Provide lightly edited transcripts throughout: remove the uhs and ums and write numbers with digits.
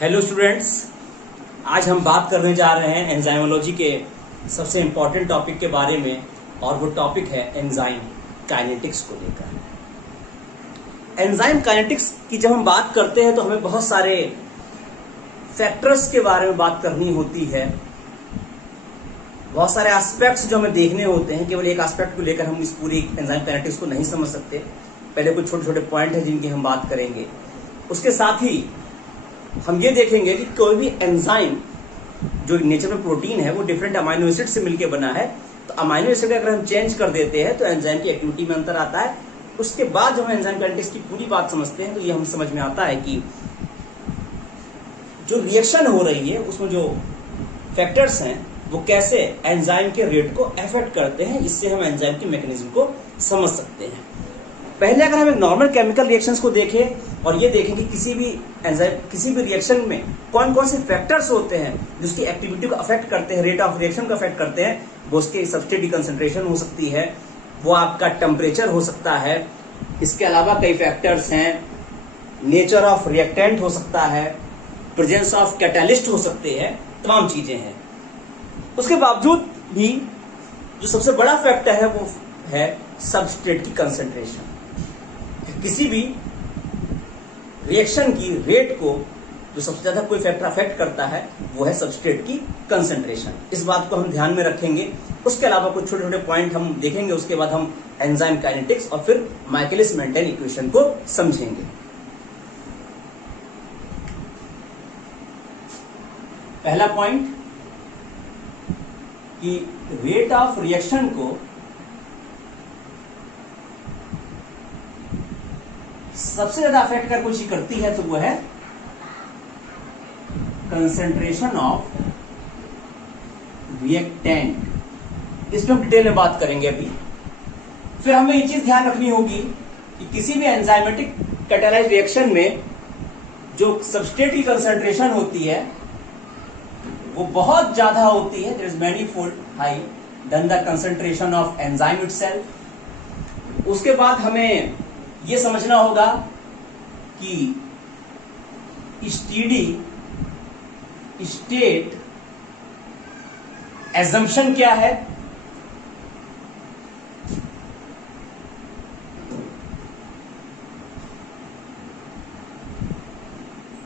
Hello students, आज हम बात करने जा रहे हैं एंजाइमोलॉजी के सबसे इम्पोर्टेंट टॉपिक के बारे में। और वो टॉपिक है एंजाइम काइनेटिक्स को लेकर। एंजाइम काइनेटिक्स की जब हम बात करते हैं तो हमें बहुत सारे फैक्टर्स के बारे में बात करनी होती है। बहुत सारे एस्पेक्ट्स जो हमें देखने होते हैं। केवल एक एस्पेक्ट को लेकर हम इस पूरी एंजाइम काइनेटिक्स को नहीं समझ सकते। पहले कुछ छोटे छोटे पॉइंट है जिनकी हम बात करेंगे। उसके साथ ही हम ये देखेंगे कि कोई भी एंजाइम जो नेचर में प्रोटीन है वो डिफरेंट अमाइनो एसिड से मिलकर बना है। तो अमाइनो एसिड अगर हम चेंज कर देते हैं तो एंजाइम की एक्टिविटी में अंतर आता है। उसके बाद जब हम एंजाइम काइनेटिक्स की पूरी बात समझते हैं तो ये हम समझ में आता है कि जो रिएक्शन हो रही है उसमें जो फैक्टर्स हैं वो कैसे एंजाइम के रेट को अफेक्ट करते हैं। इससे हम एंजाइम के मैकेनिज्म को समझ सकते हैं। पहले अगर हम एक नॉर्मल केमिकल रिएक्शंस को देखें और ये देखें कि किसी भी रिएक्शन में कौन कौन से फैक्टर्स होते हैं जिसकी एक्टिविटी को अफेक्ट करते हैं, रेट ऑफ रिएक्शन को अफेक्ट करते हैं। वो उसके सब्सट्रेट की कंसंट्रेशन हो सकती है, वो आपका टेम्परेचर हो सकता है। इसके अलावा कई फैक्टर्स हैं, नेचर ऑफ रिएक्टेंट हो सकता है, प्रेजेंस ऑफ कैटालिस्ट हो सकते हैं, तमाम चीजें हैं। उसके बावजूद भी जो सबसे बड़ा फैक्टर है वो है सबस्ट्रेट की कंसंट्रेशन। किसी भी रिएक्शन की रेट को जो सबसे ज्यादा कोई फैक्टर अफेक्ट करता है वो है सबस्ट्रेट की कंसंट्रेशन। इस बात को हम ध्यान में रखेंगे। उसके अलावा कुछ छोटे छोटे पॉइंट हम देखेंगे। उसके बाद हम एंजाइम काइनेटिक्स और फिर माइकलिस मेंटेन इक्वेशन को समझेंगे। पहला पॉइंट कि रेट ऑफ रिएक्शन को सबसे ज्यादा अफेक्ट कर कोई चीज करती है तो वो है कंसंट्रेशन ऑफ रिएक्टेंट। इस पर हम डिटेल में बात करेंगे अभी। फिर हमें ये चीज ध्यान रखनी होगी कि किसी भी एंजाइमेटिक कैटालाइज रिएक्शन में जो सबस्ट्रेट की कंसंट्रेशन होती है वो बहुत ज्यादा होती है। There is manifold high than the concentration of enzyme itself. उसके बाद हमें ये समझना होगा कि स्टेडी स्टेट एजम्पशन क्या है।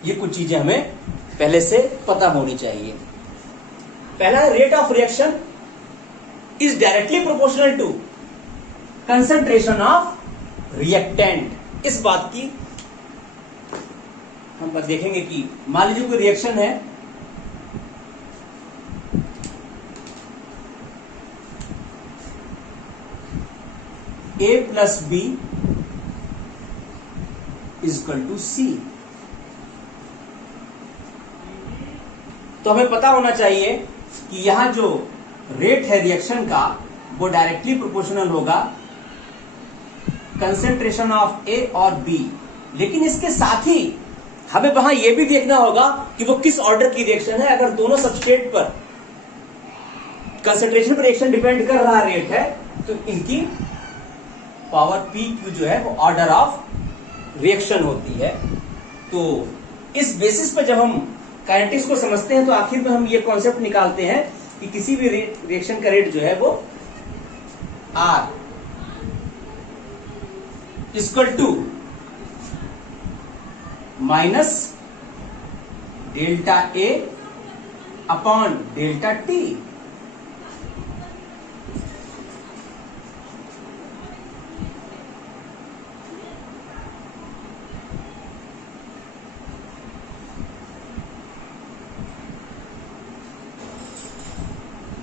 ये कुछ चीजें हमें पहले से पता होनी चाहिए। पहला rate of reaction is directly proportional to concentration of reactant. इस बात की हम बस देखेंगे कि मान लीजिए कोई रिएक्शन है, A plus B is equal to C. तो हमें पता होना चाहिए कि यहां जो रेट है रिएक्शन का वो डायरेक्टली प्रोपोर्शनल होगा कंसेंट्रेशन ऑफ ए और बी। लेकिन इसके साथ ही हमें वहां यह भी देखना होगा कि वो किस ऑर्डर की रिएक्शन है। अगर दोनों सबस्ट्रेट पर कंसेंट्रेशन पर रिएक्शन डिपेंड कर रहा रेट है तो इनकी पावर पी क्यू जो है वो ऑर्डर ऑफ रिएक्शन होती है। तो इस बेसिस पर जब हम काइनेटिक्स को समझते हैं तो आखिर में हम ये कॉन्सेप्ट निकालते हैं कि किसी भी रिएक्शन का रेट जो है वो are equal to minus delta A upon delta T.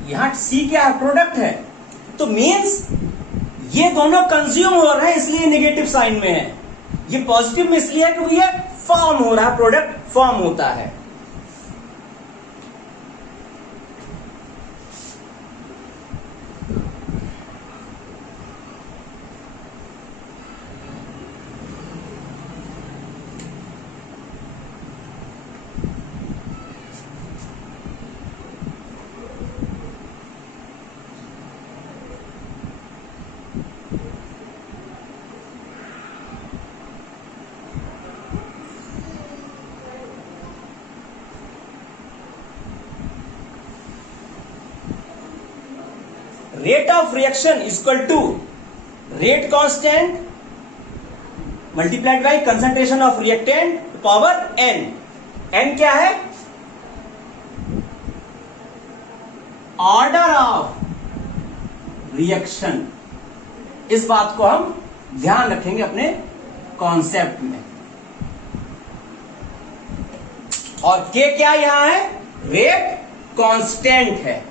यहां सी क्या है? प्रोडक्ट है। तो मीन्स ये दोनों कंज्यूम हो रहे हैं इसलिए नेगेटिव साइन में है। ये पॉजिटिव में इसलिए है क्योंकि ये फॉर्म हो रहा है, प्रोडक्ट फॉर्म होता है। Of reaction equal to rate constant multiplied by concentration of reactant power n। n क्या है? Order of reaction. इस बात को हम ध्यान रखेंगे अपने कॉन्सेप्ट में। और k क्या यहां है? रेट कांस्टेंट है।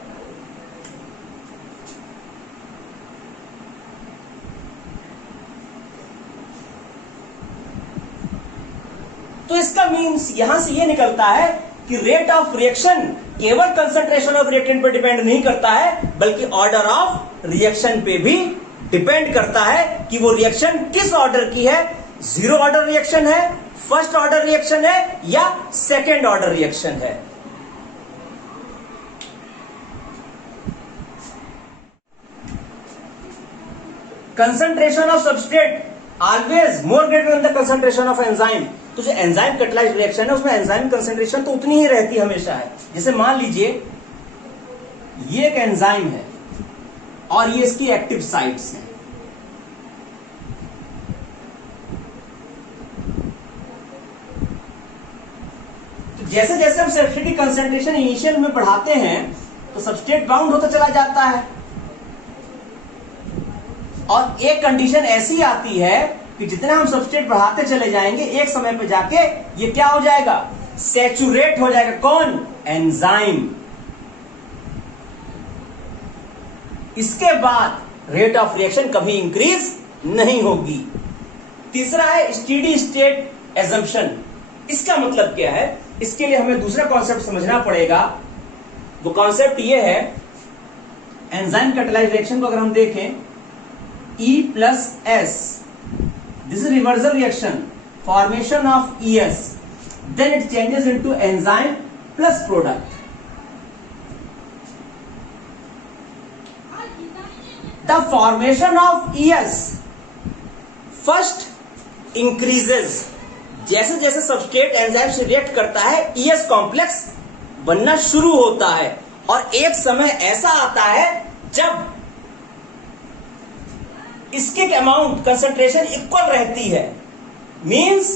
तो इसका मीन्स यहां से यह निकलता है कि रेट ऑफ रिएक्शन केवल कंसंट्रेशन ऑफ रिएक्टेंट पर डिपेंड नहीं करता है, बल्कि ऑर्डर ऑफ रिएक्शन पे भी डिपेंड करता है कि वो रिएक्शन किस ऑर्डर की है। जीरो ऑर्डर रिएक्शन है, फर्स्ट ऑर्डर रिएक्शन है, या सेकेंड ऑर्डर रिएक्शन है। Concentration of substrate always more greater than the concentration of enzyme. तो जो एंजाइम कैटालाइज्ड रिएक्शन है उसमें एंजाइम कंसंट्रेशन तो उतनी ही रहती हमेशा है। जैसे मान लीजिए ये एक एंजाइम है और ये इसकी एक्टिव साइट्स हैं। तो जैसे जैसे हम सबस्ट्रेट की कंसंट्रेशन इनिशियल में बढ़ाते हैं तो सबस्ट्रेट बाउंड होता चला जाता है, और एक कंडीशन ऐसी आती है कि जितना हम सबस्ट्रेट बढ़ाते चले जाएंगे एक समय पे जाके ये क्या हो जाएगा? सैचुरेट हो जाएगा। कौन? एंजाइम। इसके बाद रेट ऑफ रिएक्शन कभी इंक्रीज नहीं होगी। तीसरा है स्टेडी स्टेट एजम्पशन। इसका मतलब क्या है? इसके लिए हमें दूसरा कॉन्सेप्ट समझना पड़ेगा। वो कॉन्सेप्ट ये है, एंजाइम कैटालाइज्ड रिएक्शन को अगर हम देखें E plus S, this is reversal reaction, formation of ES, then it changes into enzyme plus product. The formation of ES first increases, जैसे जैसे सबस्ट्रेट एंजाइम से रिएक्ट करता है ES कॉम्प्लेक्स बनना शुरू होता है, और एक समय ऐसा आता है जब इसके अमाउंट कंसंट्रेशन इक्वल रहती है। मींस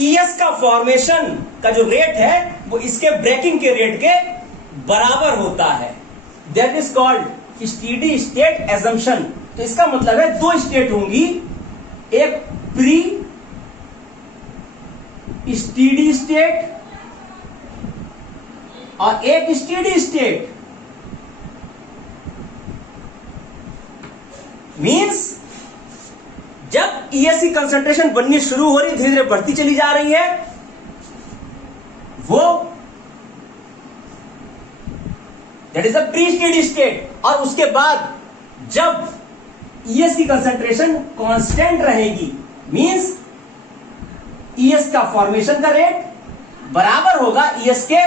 ES का फॉर्मेशन का जो रेट है वो इसके ब्रेकिंग के रेट के बराबर होता है। That is called steady state assumption. तो इसका मतलब है दो स्टेट होंगी, एक प्री स्टेडी स्टेट और एक स्टेडी स्टेट। मींस जब ES की कंसंट्रेशन बननी शुरू हो रही, धीरे धीरे बढ़ती चली जा रही है, वो that is a pre steady state. और उसके बाद जब ES की कंसंट्रेशन कांस्टेंट रहेगी, मींस ES का फॉर्मेशन का रेट बराबर होगा ES के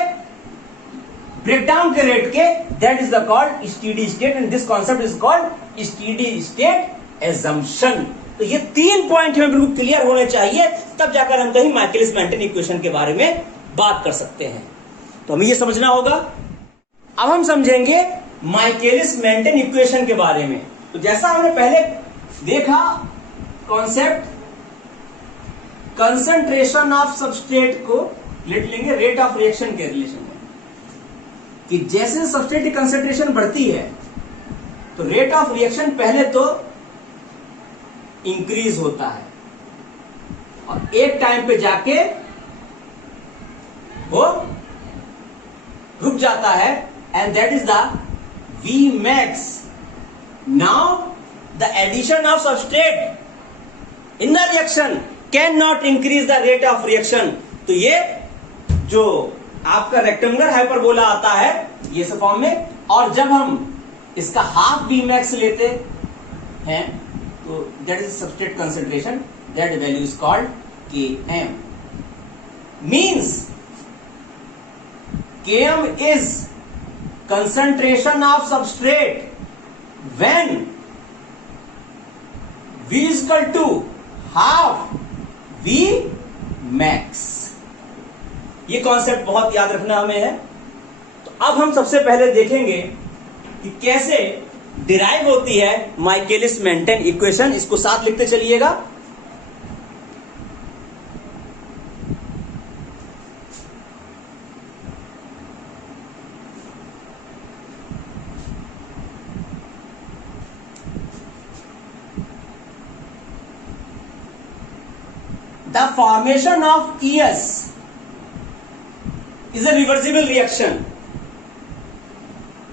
ब्रेकडाउन के रेट के, that is the called steady state, and this concept is called steady state assumption. तो ये तीन पॉइंट हमें बिल्कुल क्लियर होने चाहिए, तब जाकर हम कहीं माइकलिस मेंटन इक्वेशन के बारे में बात कर सकते हैं। तो हमें ये समझना होगा। अब हम समझेंगे माइकलिस मेंटन इक्वेशन के बारे में। तो जैसा हमने पहले देखा कॉन्सेप्ट, कंसंट्रेशन ऑफ सबस्ट्रेट को लेट लेंगे रेट ऑफ रिएक्शन के रिलेशन में, कि जैसे सबस्ट्रेट की कंसंट्रेशन बढ़ती है तो रेट ऑफ रिएक्शन पहले तो इंक्रीज होता है और एक टाइम पे जाके वो रुक जाता है, and that is the Vmax. Now the addition of substrate in the reaction cannot increase the rate of reaction. तो ये जो आपका रेक्टेंगुलर हाइपरबोला आता है ये सब फॉर्म में, और जब हम इसका हाफ Vmax लेते हैं तो that is substrate concentration, that value is called Km. Means Km is concentration of substrate when V is equal to half Vmax. ये कॉन्सेप्ट बहुत याद रखना हमें है। तो अब हम सबसे पहले देखेंगे कि कैसे डिराइव होती है माइकेलिस मेंटेन इक्वेशन। इसको साथ लिखते चलिएगा। The formation of ES is a reversible reaction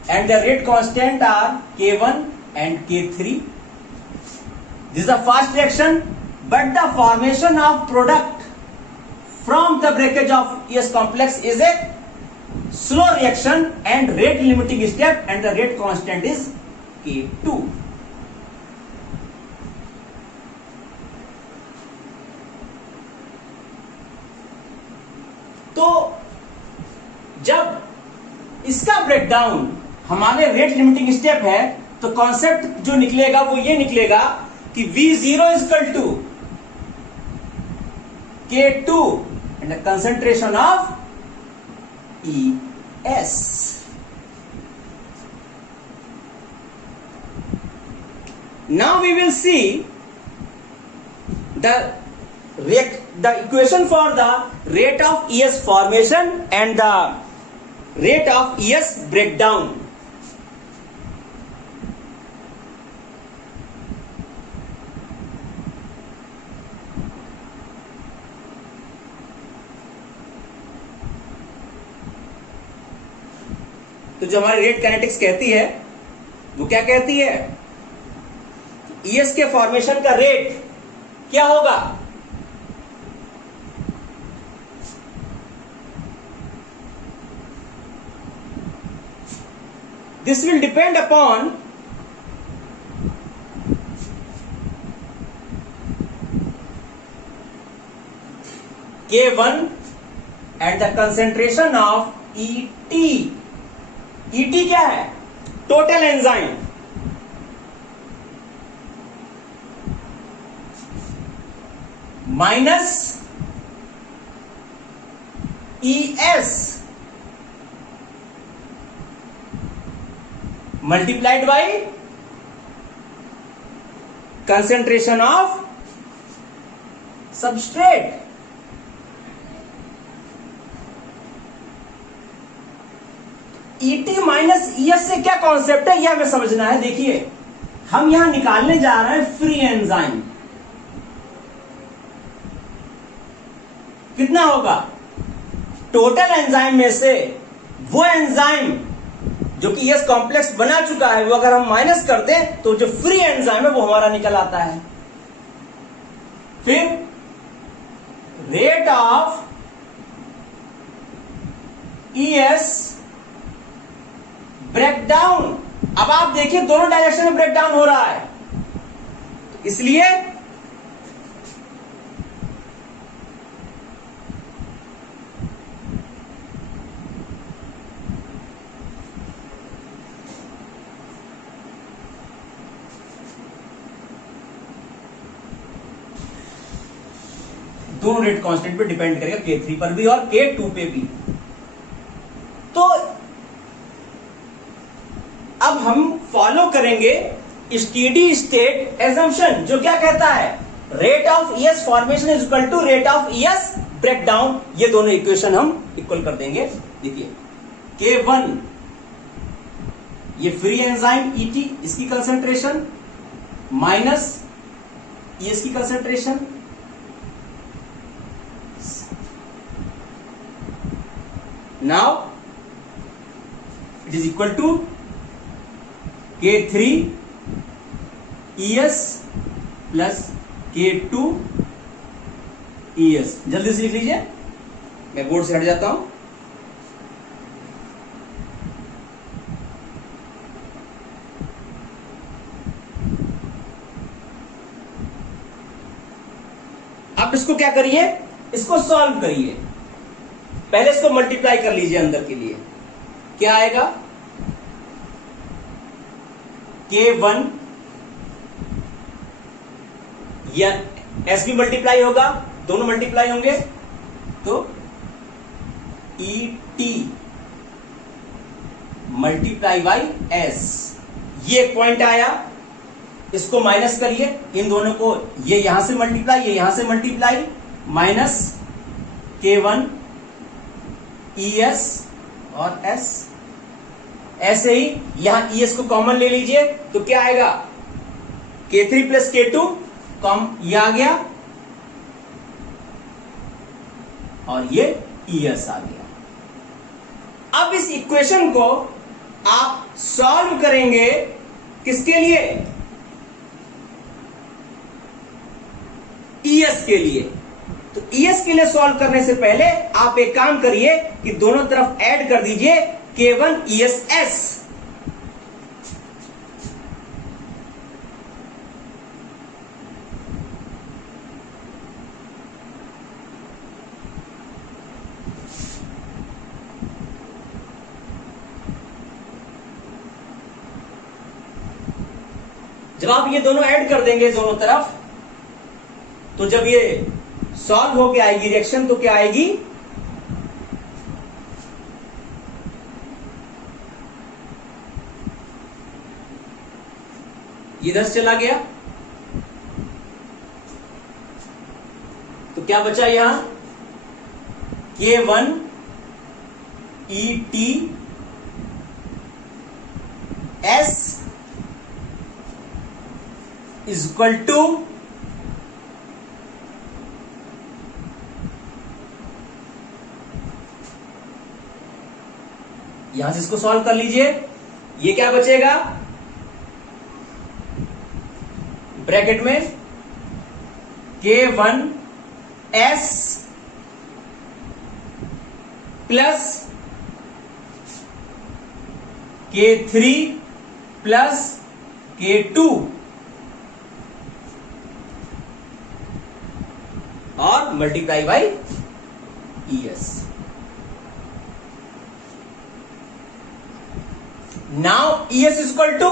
and the rate constant are K1 and K3. This is the fast reaction, but the formation of product from the breakage of ES complex is a slow reaction and rate limiting step, and the rate constant is K2. तो जब इसका breakdown हमारे rate limiting step है तो concept जो निकलेगा वो ये निकलेगा कि V0 equal to K2 and the concentration of ES। Now we will see the equation for the rate of ES formation and the rate of ES breakdown. तो जो हमारी रेट काइनेटिक्स कहती है वो क्या कहती है? ES के फॉर्मेशन का रेट क्या होगा? This will depend upon K1 at the concentration of ET. ET क्या है? Total enzyme. Minus ES multiplied by concentration of substrate। ET minus ES से क्या कॉन्सेप्ट है यह हमें समझना है। देखिए हम यहां निकालने जा रहे हैं फ्री एंजाइम। कितना होगा? टोटल एंजाइम में से वो एंजाइम जो कि एस कॉम्प्लेक्स बना चुका है वो अगर हम माइनस कर दें तो जो फ्री एंजाइम है वो हमारा निकल आता है। फिर रेट ऑफ ES ब्रेकडाउन। अब आप देखिए दोनों डायरेक्शन में ब्रेकडाउन हो रहा है, इसलिए दोनों रेट कांस्टेंट पे डिपेंड करेगा, K3 पर भी और K2 पे भी। तो अब हम फॉलो करेंगे स्टेडी स्टेट एजम्पशन जो क्या कहता है? Rate of ES formation is equal to rate of ES breakdown. ये दोनों इक्वेशन हम इक्वल कर देंगे। देखिए K1 ये फ्री एंजाइम ET इसकी कंसंट्रेशन माइनस ES की concentration, now it is equal to K3 ES plus K2 ES। जल्दी से लिख लीजिए, मैं बोर्ड से हट जाता हूं। अब इसको क्या करिए? इसको सॉल्व करिए। पहले इसको मल्टीप्लाई कर लीजिए अंदर के लिए। क्या आएगा? K1 या S भी मल्टीप्लाई होगा, दोनों मल्टीप्लाई होंगे तो ET मल्टीप्लाई बाई S। ये एक पॉइंट आया, इसको माइनस करिए, इन दोनों को, ये यहां से मल्टीप्लाई, ये यहां से मल्टीप्लाई, माइनस K1 ES और S। ऐसे ही यहां ES को कॉमन ले लीजिए तो क्या आएगा, K3 प्लस K2 कॉम, ये आ गया और ये ES आ गया। अब इस इक्वेशन को आप सॉल्व करेंगे किसके लिए, ES के लिए। तो ES के लिए सॉल्व करने से पहले आप एक काम करिए कि दोनों तरफ ऐड कर दीजिए K1 ES S। जब आप ये दोनों ऐड कर देंगे दोनों तरफ, तो जब ये सॉल्व होके आएगी रिएक्शन तो क्या आएगी, इधर से चला गया तो क्या बचा यहां, K1 ET S is equal to यहां से इसको सॉल्व कर लीजिए, ये क्या बचेगा, ब्रैकेट में K1 S plus K3 plus K2 और multiply by ES। Now ES is equal to,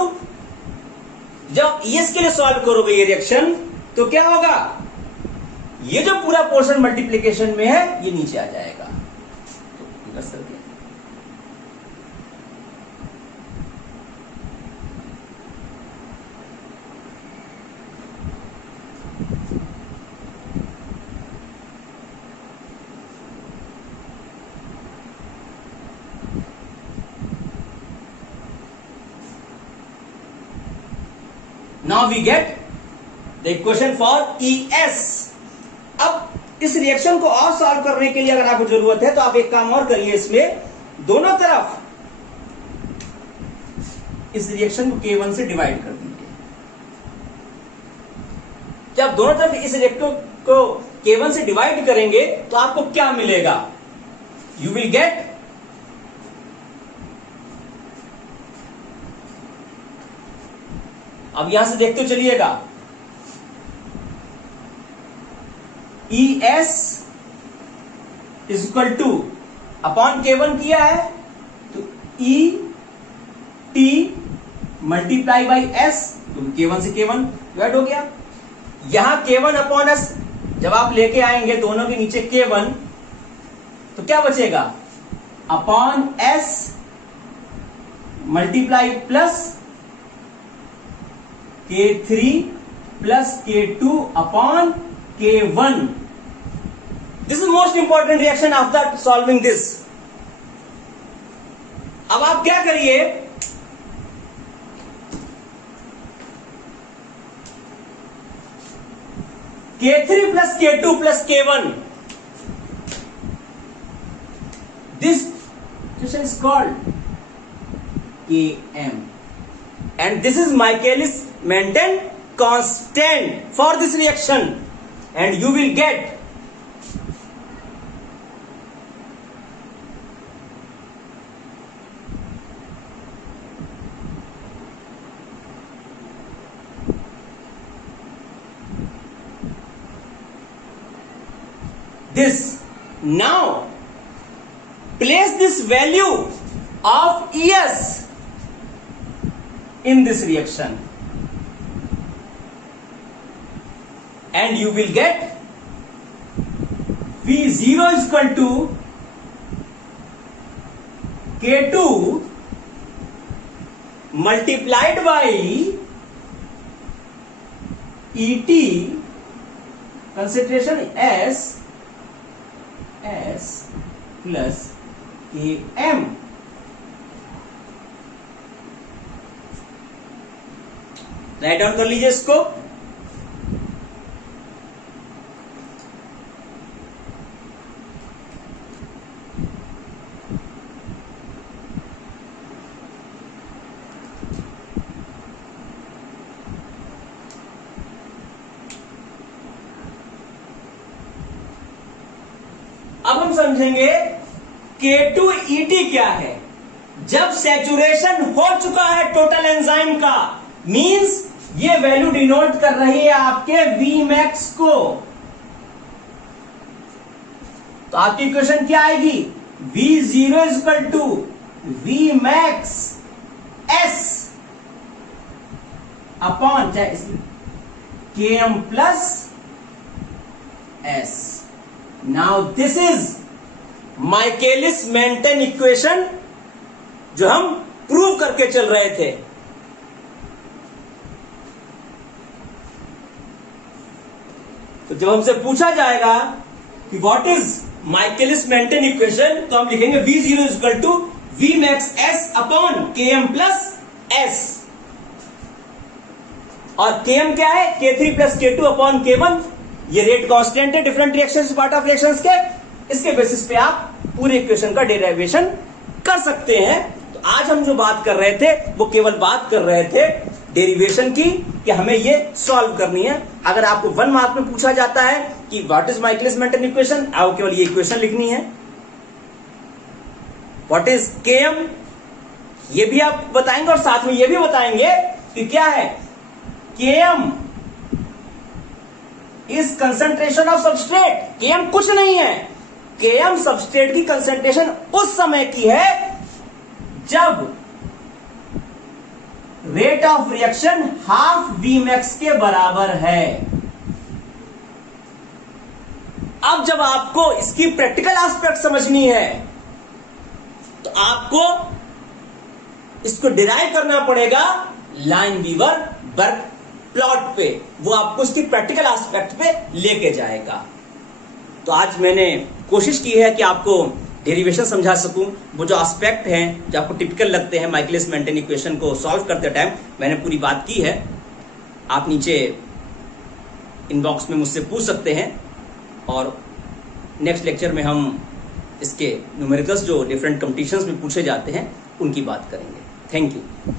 जब ES के लिए सॉल्व करोगे ये रिएक्शन तो क्या होगा, ये जो पूरा पोर्शन मल्टीप्लिकेशन में है ये नीचे आ जाएगा, तो प्लस कर दिया। Now we get the equation for ES। अब इस रिएक्शन को और सॉल्व करने के लिए अगर आपको जरूरत है तो आप एक काम और करिए, इसमें दोनों तरफ इस रिएक्शन को K1 से डिवाइड कर दीजिए। जब दोनों तरफ इस रिएक्शन को K1 से डिवाइड करेंगे तो आपको क्या मिलेगा, यू विल गेट अब यहां से देखते चलिएगा, ES is equal two upon K1 किया है तो ET मल्टीप्लाई बाई S, तो K1 से K1 डिवाइड हो गया। यहां K1 अपॉन S जब आप लेके आएंगे दोनों के नीचे K1 तो क्या बचेगा, upon S multiply plus K3 plus K2 upon K1। This is most important reaction after solving this। अब आप क्या करिए, K3 plus K2 plus K1, this equation is called Km and this is Michaelis Menten constant for this reaction and you will get this। Now place this value of ES in this reaction and you will get V0 is equal to K2 multiplied by ET concentration S plus Km। Write down कर लीजिए इसको। अब हम समझेंगे K2ET क्या है। जब saturation हो चुका है टोटल एंजाइम का, मींस ये वैल्यू डिनोट कर रही है आपके Vmax को। तो आपकी इक्वेशन क्या आएगी? V0 equal to Vmax S upon Km plus S। Now this is Michaelis Menten equation जो हम प्रूव करके चल रहे थे। तो जब हमसे पूछा जाएगा कि what is Michaelis Menten equation, तो हम लिखेंगे V0 equal to Vmax S upon Km plus S। और Km क्या है? K3 plus K2 upon K1। ये रेट कांस्टेंट है different reactions, part of reactions के। इसके बेसिस पे आप पूरी इक्वेशन का डेरिवेशन कर सकते हैं। तो आज हम जो बात कर रहे थे वो केवल बात कर रहे थे डेरिवेशन की, कि हमें ये सॉल्व करनी है। अगर आपको 1 मार्क में पूछा जाता है कि what is Michaelis Menten equation, आपको केवल ये इक्वेशन लिखनी है। व्हाट इज Km ये भी आप बताएंगे, और साथ में ये भी बताएंगे कि क्या है Km is concentration of substrate. Km कुछ नहीं है, Km सबस्ट्रेट की कंसंट्रेशन उस समय की है जब rate of reaction half Vmax के बराबर है। अब जब आपको इसकी प्रैक्टिकल एस्पेक्ट समझनी है तो आपको इसको डिराइव करना पड़ेगा लाइनवीवर बर्क प्लॉट पे। वो आपको इसकी प्रैक्टिकल एस्पेक्ट पे लेके जाएगा। तो आज मैंने कोशिश की है कि आपको डेरिवेशन समझा सकूं। वो जो एस्पेक्ट हैं जो आपको टिपिकल लगते हैं माइकेलिस मेंटेन इक्वेशन को सॉल्व करते टाइम, मैंने पूरी बात की है। आप नीचे इनबॉक्स में मुझसे पूछ सकते हैं, और नेक्स्ट लेक्चर में हम इसके न्यूमेरिकल्स जो डिफरेंट कंपटीशंस में पूछे जाते हैं उनकी बात करेंगे। Thank you.